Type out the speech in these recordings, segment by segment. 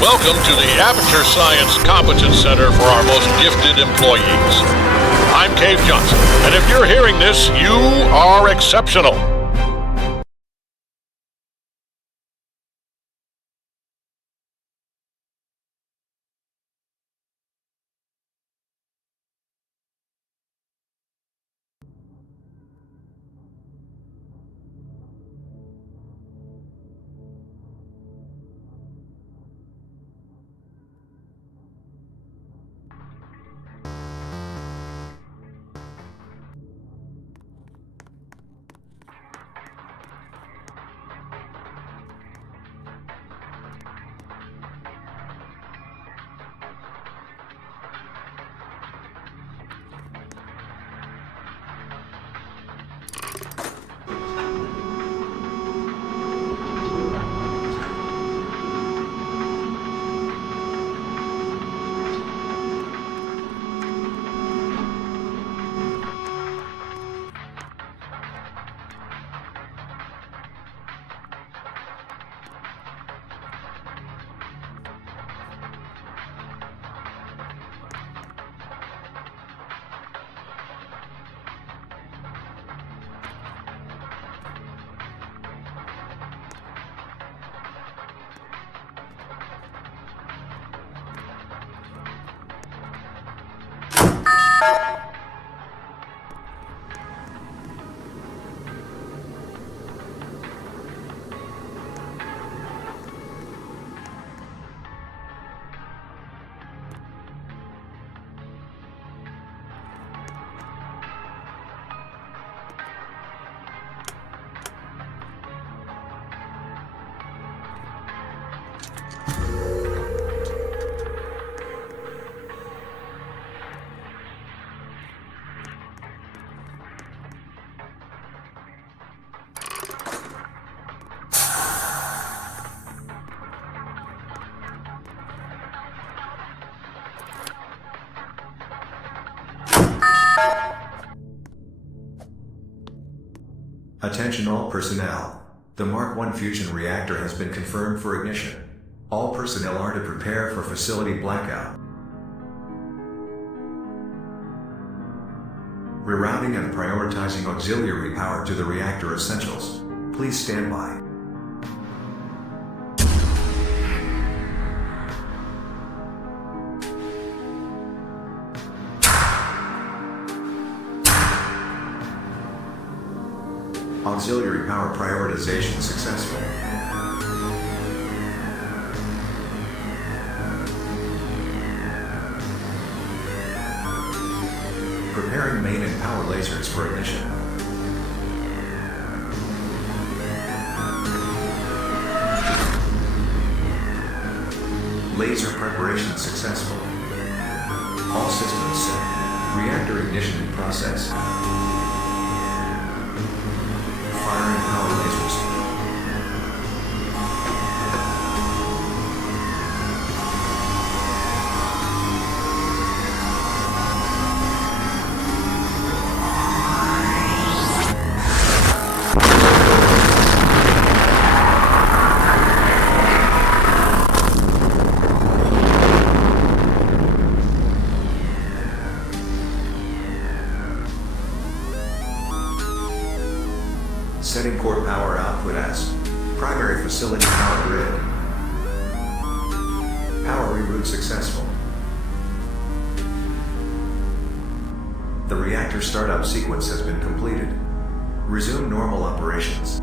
Welcome to the Aperture Science Competence Center for our most gifted employees. I'm Cave Johnson, and if you're hearing this, you are exceptional. Attention all personnel. The Mark I fusion reactor has been confirmed for ignition. All personnel are to prepare for facility blackout. Rerouting and prioritizing auxiliary power to the reactor essentials. Please stand by. Auxiliary power prioritization successful. Preparing main and power lasers for ignition. Laser preparation successful. All systems set. Reactor ignition in process. Firing power lasers. Setting core power output as primary facility power grid. Power reroute successful. The reactor startup sequence has been completed. Resume normal operations.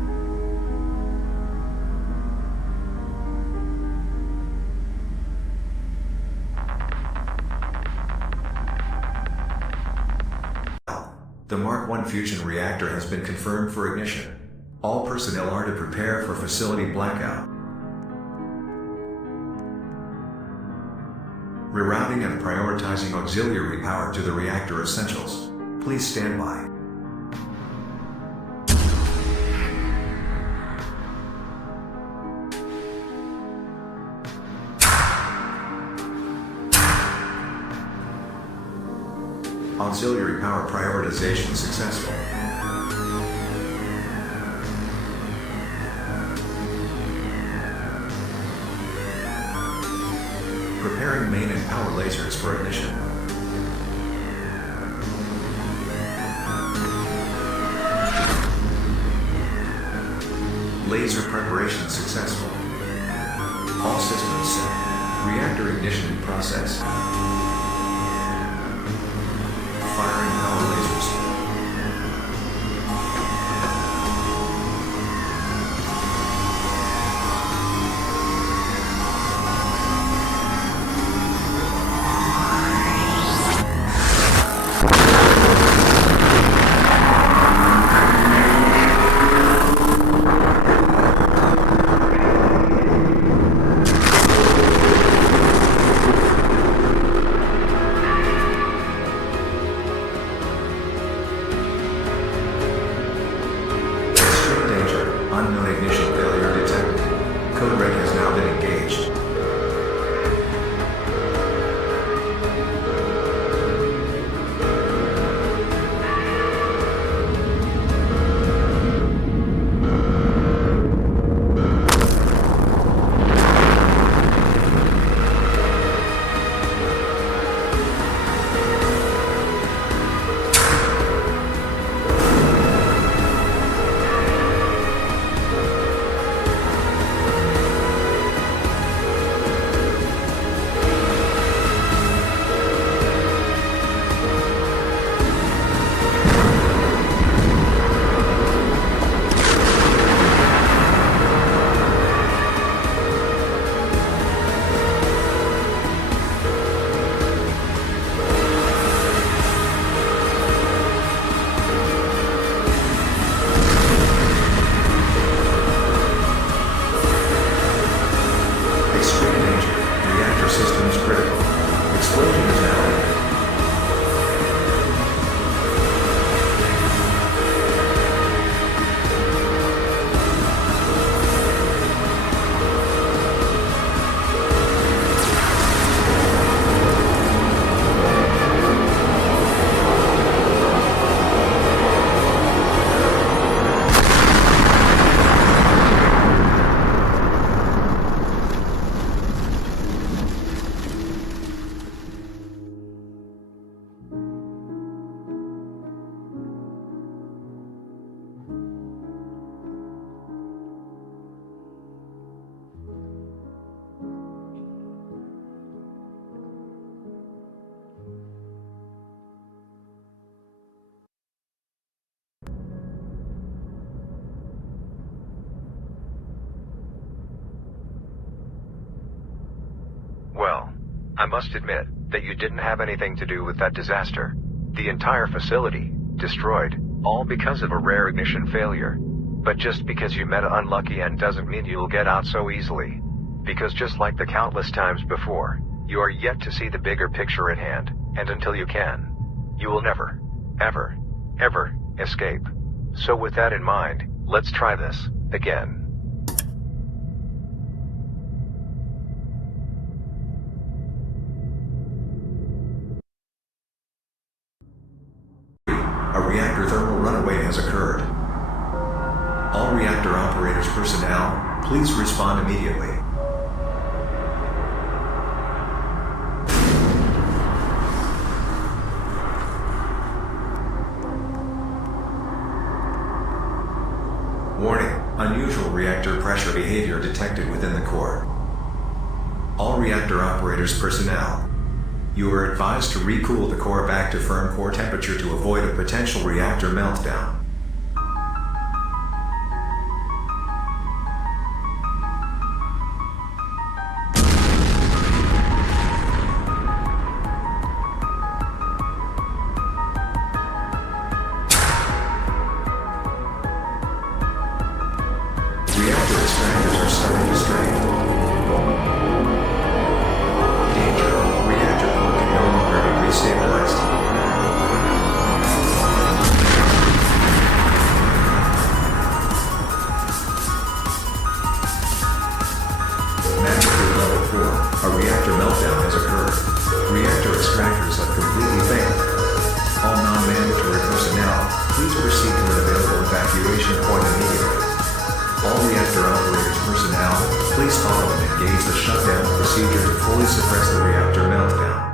The Mark I fusion reactor has been confirmed for ignition. All personnel are to prepare for facility blackout. Rerouting and prioritizing auxiliary power to the reactor essentials. Please stand by. Auxiliary power prioritization successful. Preparing main and power lasers for ignition. Laser preparation successful. All systems set. Reactor ignition in process. Firing power lasers. Unknown ignition failure detected. Code red has now been engaged. Systems critical. Explosion is now imminent. Well, I must admit that you didn't have anything to do with that disaster. The entire facility, destroyed, all because of a rare ignition failure. But just because you met unlucky and doesn't mean you'll get out so easily. Because just like the countless times before, you are yet to see the bigger picture at hand, and until you can, you will never, ever, ever, escape. So with that in mind, let's try this, again. A reactor thermal runaway has occurred. All reactor operators personnel, please respond immediately. Warning, unusual reactor pressure behavior detected within the core. All reactor operators personnel, you are advised to recool the core back to firm core temperature to avoid a potential reactor meltdown. Reactor extractors are starting to strain. Danger. Reactor core can no longer be restabilized. Magnitude level 4. A reactor meltdown has occurred. Reactor extractors have completely failed. All non-mandatory personnel, please proceed to an available evacuation point immediately. All reactor operators personnel, please follow and engage the shutdown procedure to fully suppress the reactor meltdown.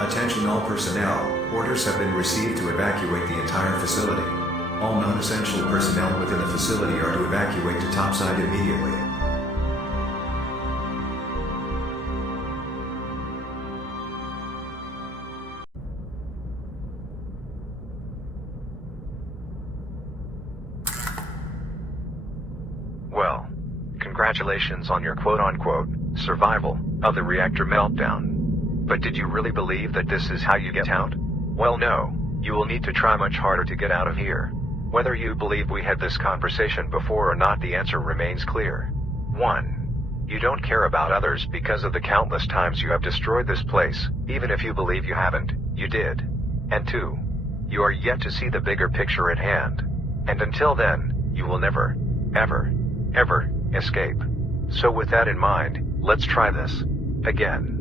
Attention all personnel, orders have been received to evacuate the entire facility. All non-essential personnel within the facility are to evacuate to topside immediately. Well, congratulations on your quote-unquote survival of the reactor meltdown. But did you really believe that this is how you get out? Well, no. You will need to try much harder to get out of here. Whether you believe we had this conversation before or not, the answer remains clear. 1. You don't care about others because of the countless times you have destroyed this place. Even if you believe you haven't, you did. And 2. You are yet to see the bigger picture at hand. And until then, you will never, ever, ever escape. So with that in mind, let's try this again.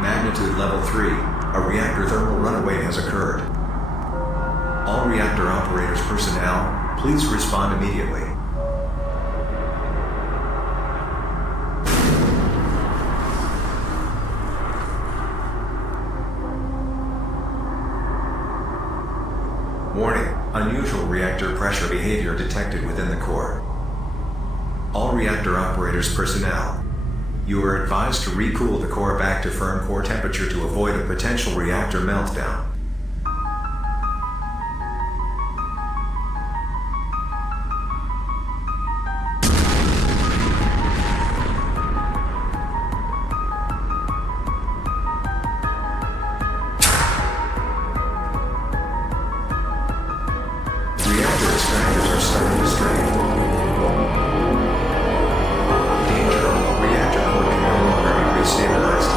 Magnitude level 3, a reactor thermal runaway has occurred. All reactor operators personnel, please respond immediately. Warning, unusual reactor pressure behavior detected within the core. All reactor operators personnel. You are advised to recool the core back to firm core temperature to avoid a potential reactor meltdown. Reactor extractors are starting to strain. Danger. Reactor core can no longer be restabilized.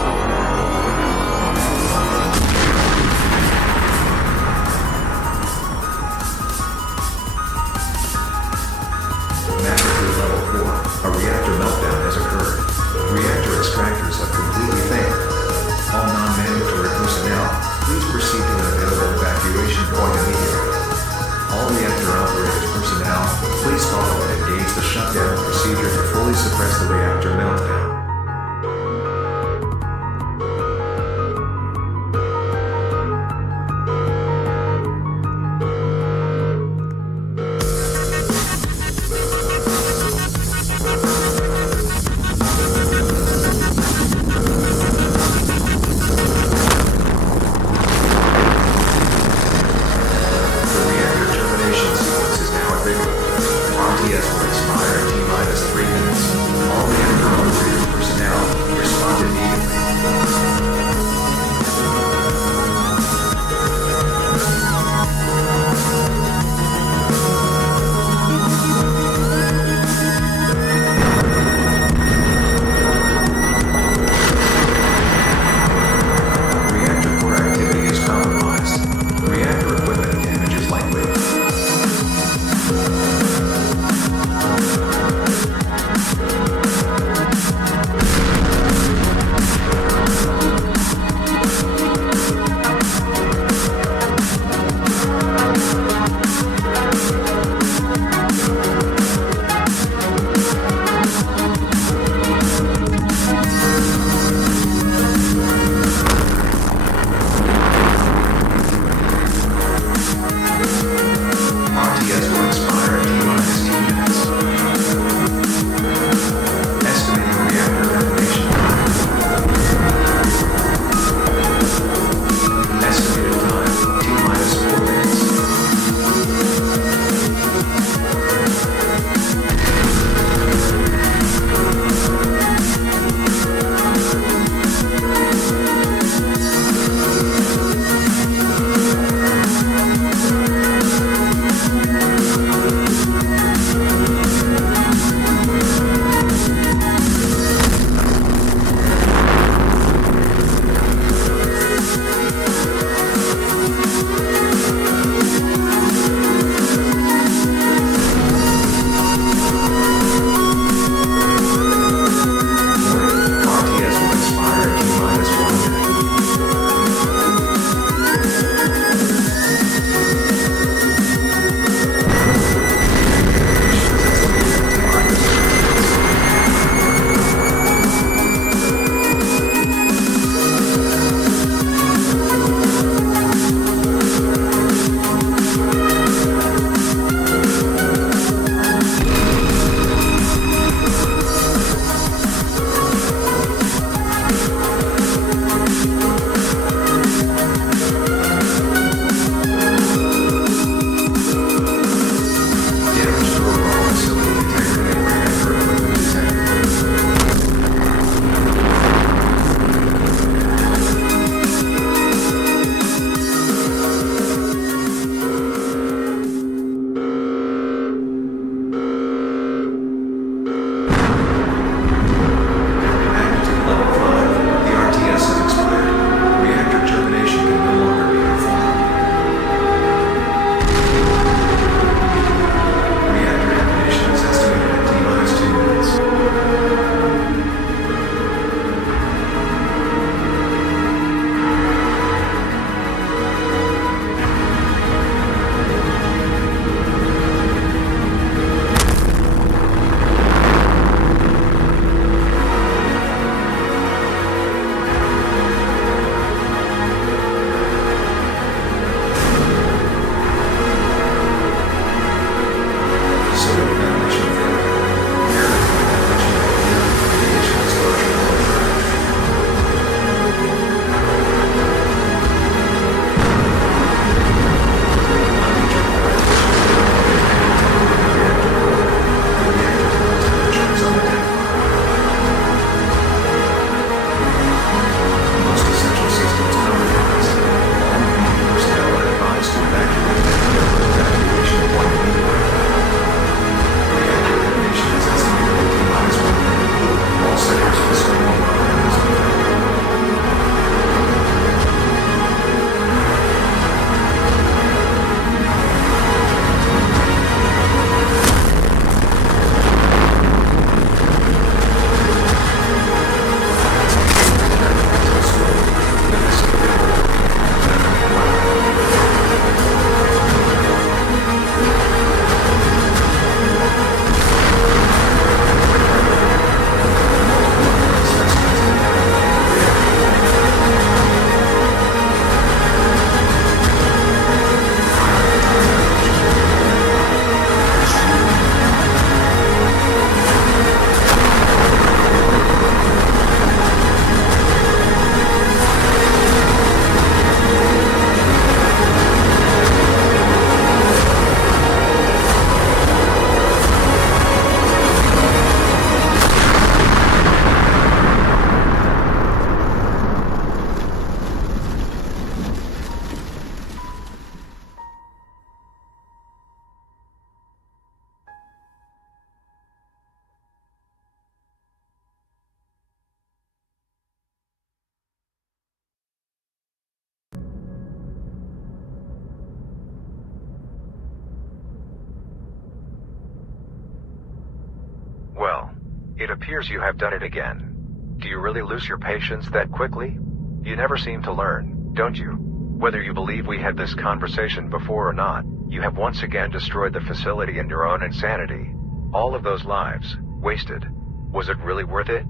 It appears you have done it again. Do you really lose your patience that quickly? You never seem to learn, don't you? Whether you believe we had this conversation before or not, you have once again destroyed the facility in your own insanity. All of those lives, wasted. Was it really worth it?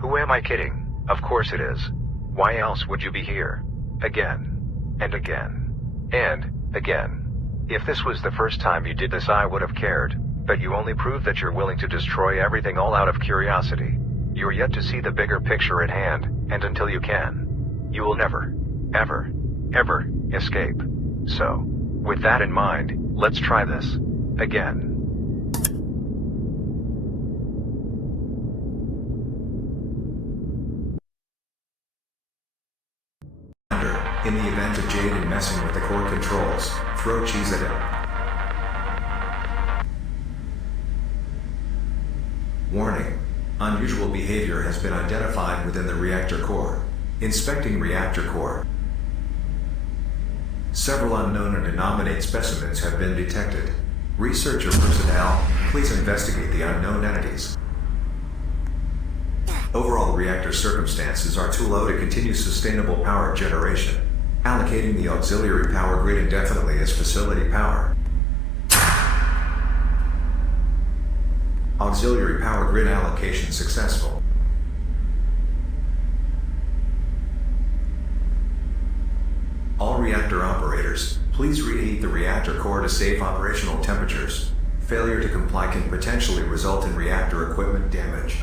Who am I kidding? Of course it is. Why else would you be here? Again. And again. And again. If this was the first time you did this, I would have cared. But you only prove that you're willing to destroy everything all out of curiosity. You're yet to see the bigger picture at hand, and until you can, you will never, ever, ever escape. So, with that in mind, let's try this. Again. In the event of Jaden messing with the core controls, throw cheese at him. Warning. Unusual behavior has been identified within the reactor core. Inspecting reactor core. Several unknown and denominate specimens have been detected. Researcher personnel, please investigate the unknown entities. Overall reactor circumstances are too low to continue sustainable power generation. Allocating the auxiliary power grid indefinitely as facility power. Auxiliary power grid allocation successful. All reactor operators, please reheat the reactor core to safe operational temperatures. Failure to comply can potentially result in reactor equipment damage.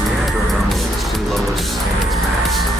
Reactor anomaly is too low to sustain its mass.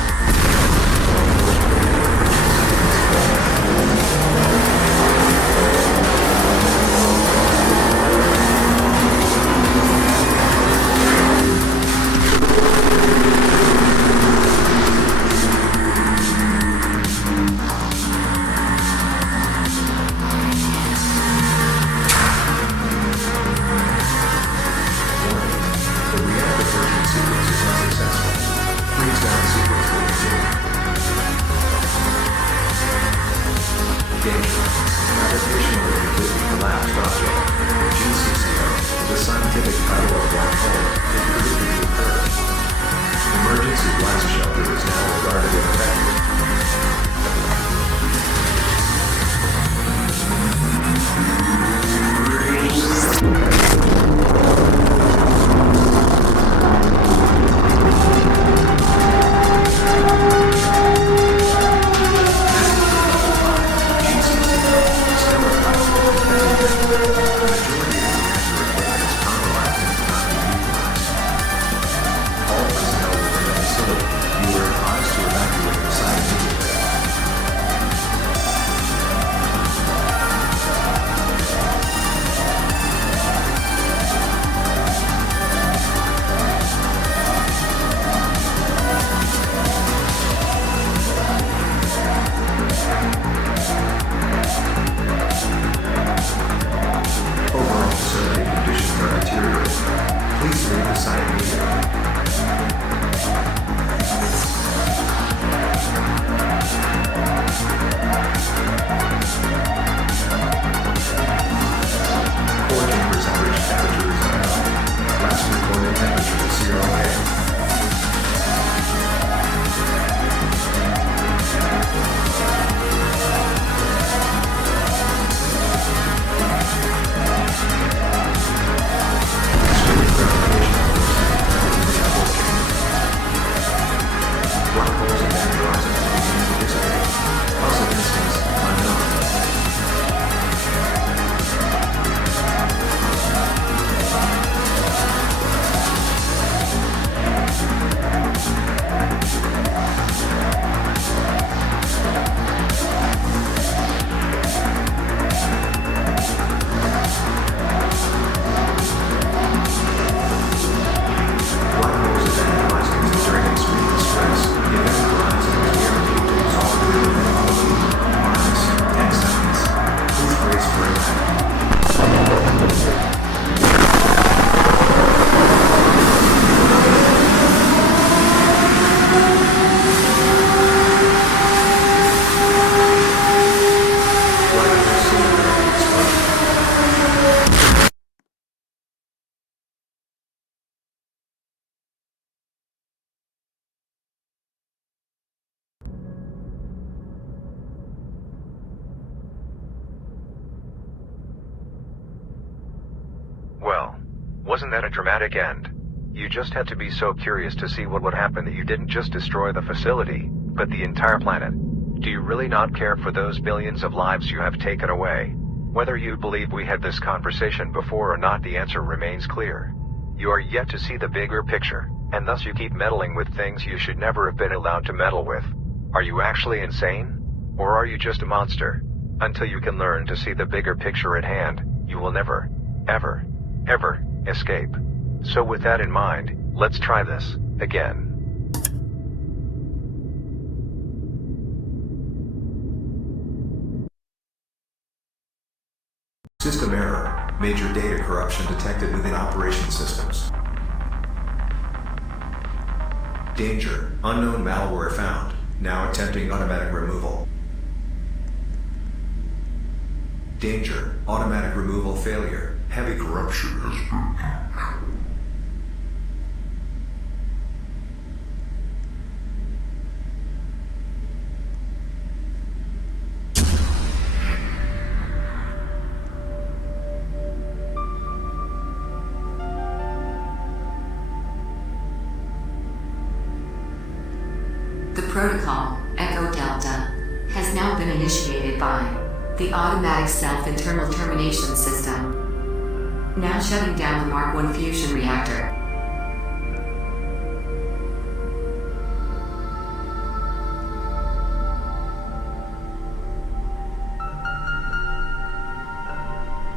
You wasn't that a dramatic end? You just had to be so curious to see what would happen that you didn't just destroy the facility, but the entire planet. Do you really not care for those billions of lives you have taken away? Whether you believe we had this conversation before or not, the answer remains clear. You are yet to see the bigger picture, and thus you keep meddling with things you should never have been allowed to meddle with. Are you actually insane? Or are you just a monster? Until you can learn to see the bigger picture at hand, you will never, ever, ever escape. So with that in mind, let's try this again. System error. Major data corruption detected within operation systems. Danger. Unknown malware found. Now attempting automatic removal. Danger. Automatic removal failure. Heavy corruption has been detected. The protocol, Echo Delta, has now been initiated by the Automatic Self-Internal Termination System. Now shutting down the Mark I fusion reactor.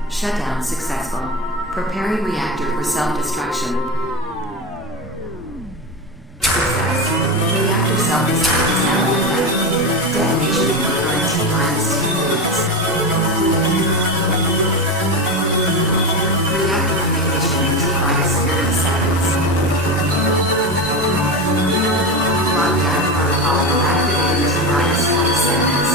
Shutdown successful. Preparing reactor for self-destruction. Self-destruct is now in effect. Detonation will occur in T-2 minutes. Reactor ignition in T-minus 30 seconds. Lockdown protocol will activate in T-minus 40 seconds.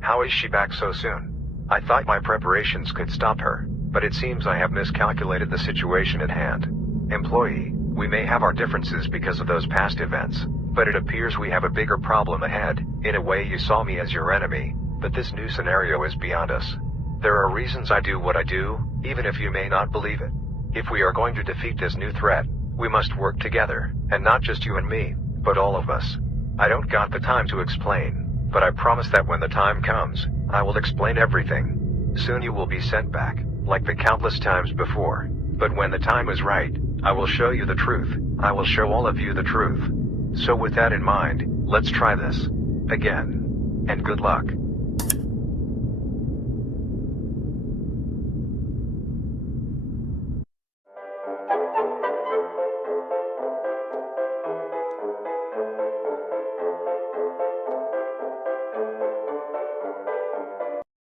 How is she back so soon? I thought my preparations could stop her, but it seems I have miscalculated the situation at hand. Employee, we may have our differences because of those past events, but it appears we have a bigger problem ahead. In a way, you saw me as your enemy, but this new scenario is beyond us. There are reasons I do what I do, even if you may not believe it. If we are going to defeat this new threat, we must work together, and not just you and me, but all of us. I don't got the time to explain, but I promise that when the time comes, I will explain everything. Soon you will be sent back, like the countless times before. But when the time is right, I will show you the truth. I will show all of you the truth. So with that in mind, let's try this. Again. And good luck.